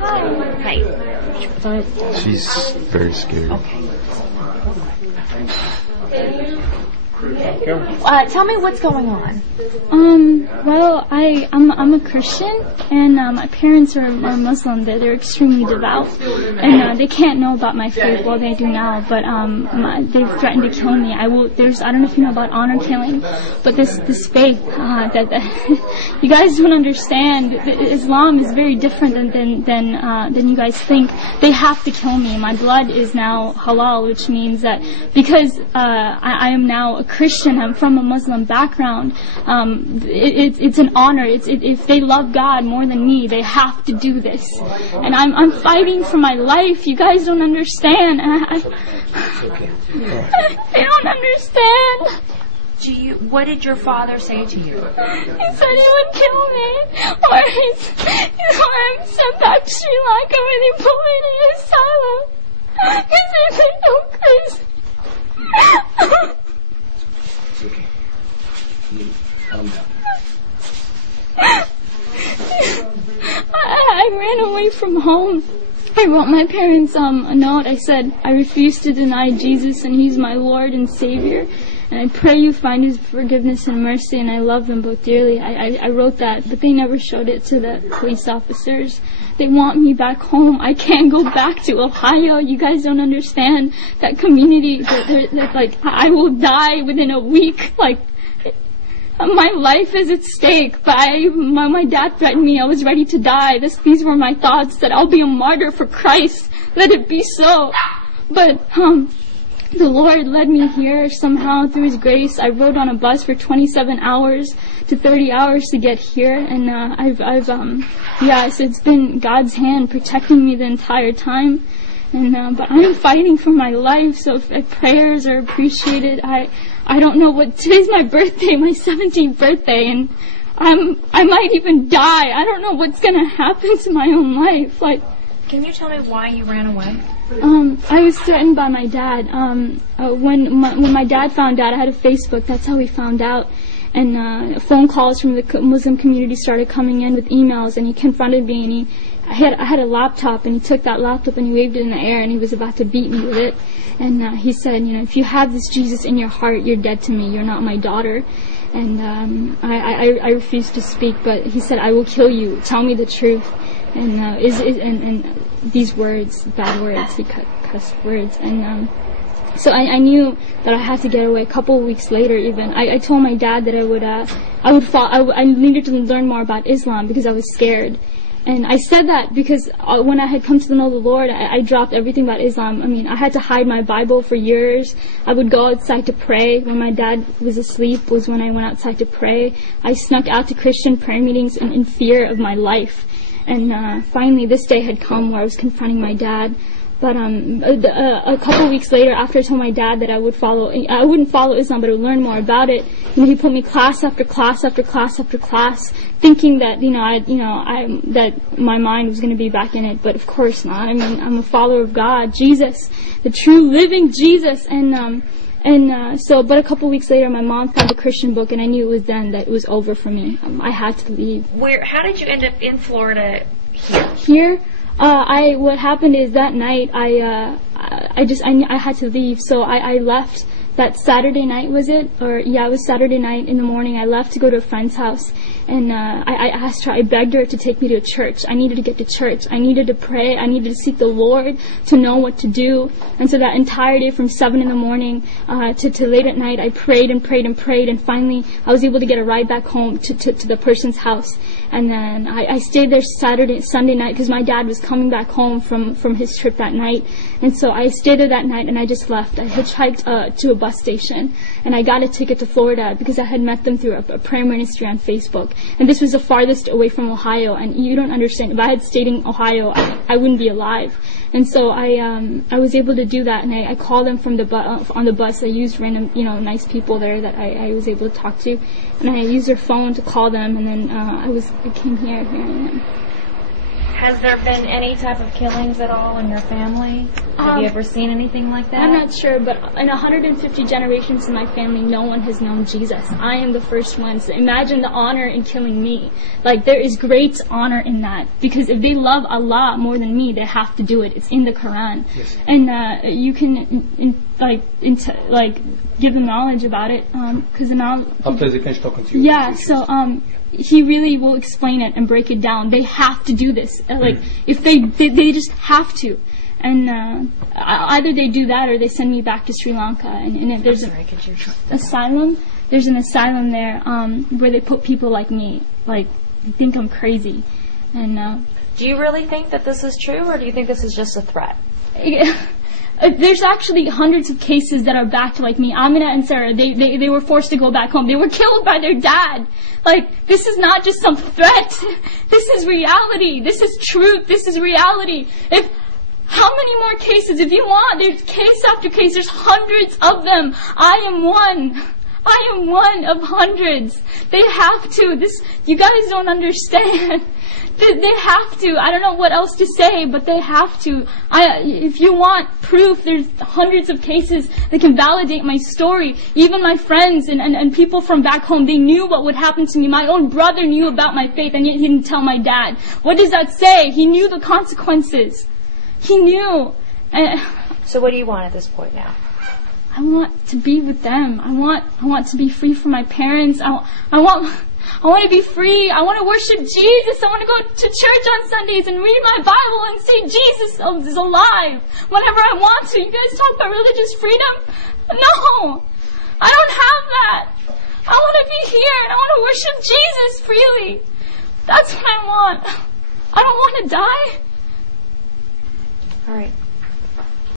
Hi. She's very scared. Tell me what's going on. Well, I'm a Christian, and my parents are Muslim. They're extremely devout, and they can't know about my faith. Well, they do now, but they've threatened to kill me. I don't know if you know about honor killing, but this faith that you guys don't understand. Islam is very different than you guys think. They have to kill me. My blood is now halal, which means that because I am now a Christian, I'm from a Muslim background, it's an honor. If they love God more than me, they have to do this. And I'm fighting for my life. You guys don't understand. I don't understand. What did your father say to you? He said he would kill me, or I'm sent back to Sri Lanka where they put me in asylum. He said they're so crazy. It's okay. Calm down. I ran away from home. I wrote my parents a note. I said, I refuse to deny Jesus, and He's my Lord and Savior. And I pray you find His forgiveness and mercy, and I love them both dearly. I wrote that, but they never showed it to the police officers. They want me back home. I can't go back to Ohio. You guys don't understand that community. That I will die within a week. My life is at stake. But my dad threatened me. I was ready to die. These were my thoughts, that I'll be a martyr for Christ. Let it be so. But the Lord led me here somehow through His grace. I rode on a bus for 27 hours to 30 hours to get here, and so it's been God's hand protecting me the entire time. And but I'm fighting for my life, so if prayers are appreciated. I don't know today's my birthday, my 17th birthday, and I might even die. I don't know what's gonna happen to my own life. Can you tell me why you ran away? I was threatened by my dad. When my dad found out, I had a Facebook. That's how he found out. And phone calls from the Muslim community started coming in with emails, and he confronted me. And I had a laptop, and he took that laptop and he waved it in the air, and he was about to beat me with it. And he said, if you have this Jesus in your heart, you're dead to me. You're not my daughter. And I refused to speak, but he said, I will kill you. Tell me the truth. And these words, bad words, he cussed words, and so I knew that I had to get away. A couple of weeks later, even I told my dad that I needed to learn more about Islam because I was scared. And I said that because when I had come to know the Lord, I dropped everything about Islam. I had to hide my Bible for years. I would go outside to pray. When my dad was asleep was when I went outside to pray. I snuck out to Christian prayer meetings in fear of my life. And finally this day had come where I was confronting my dad. But a couple of weeks later, after I told my dad that I wouldn't follow Islam, but I would learn more about it, he put me class after class after class after class, thinking that that my mind was going to be back in it. But of course not. I'm a follower of God, Jesus, the true living Jesus. But a couple of weeks later, my mom found a Christian book, and I knew it was then that it was over for me. I had to leave. How did you end up in Florida here? Here? What happened is that night I had to leave, so I left that Saturday night, was it? It was Saturday night in the morning. I left to go to a friend's house, and I asked her, I begged her to take me to church. I needed to get to church. I needed to pray. I needed to seek the Lord to know what to do. And so that entire day from 7 in the morning to late at night, I prayed and prayed and prayed, and finally I was able to get a ride back home to the person's house. And then I stayed there Sunday night, because my dad was coming back home from his trip that night. And so I stayed there that night, and I just left. I hitchhiked to a bus station, and I got a ticket to Florida because I had met them through a prayer ministry on Facebook. And this was the farthest away from Ohio, and you don't understand. If I had stayed in Ohio, I wouldn't be alive. And so I was able to do that, and I called them from on the bus. I used random, nice people there that I was able to talk to, and I used their phone to call them, and then I came here. Has there been any type of killings at all in your family? Have you ever seen anything like that? I'm not sure, but in 150 generations in my family, no one has known Jesus. I am the first one. So imagine the honor in killing me. Like, there is great honor in that. Because if they love Allah more than me, they have to do it. It's in the Quran. Yes. And you can, give them knowledge about it. Because the knowledge... After they finish talking to you. Yeah, so, he really will explain it and break it down. They have to do this. If they just have to. And either they do that or they send me back to Sri Lanka. And if there's an asylum, there's an asylum there where they put people like me. Like, they think I'm crazy. And do you really think that this is true, or do you think this is just a threat? There's actually hundreds of cases that are backed like me. Amina and Sarah, they were forced to go back home. They were killed by their dad. Like, this is not just some threat. This is reality. This is truth. This is reality. How many more cases? If you want, there's case after case. There's hundreds of them. I am one. I am one of hundreds. They have to. You guys don't understand. They have to. I don't know what else to say, but they have to. If you want proof, there's hundreds of cases that can validate my story. Even my friends and people from back home, they knew what would happen to me. My own brother knew about my faith, and yet he didn't tell my dad. What does that say? He knew the consequences. He knew. So what do you want at this point now? I want to be with them. I want to be free from my parents. I want to be free. I want to worship Jesus. I want to go to church on Sundays and read my Bible and say Jesus is alive whenever I want to. You guys talk about religious freedom? No, I don't have that. I want to be here and I want to worship Jesus freely. That's what I want. I don't want to die. All right.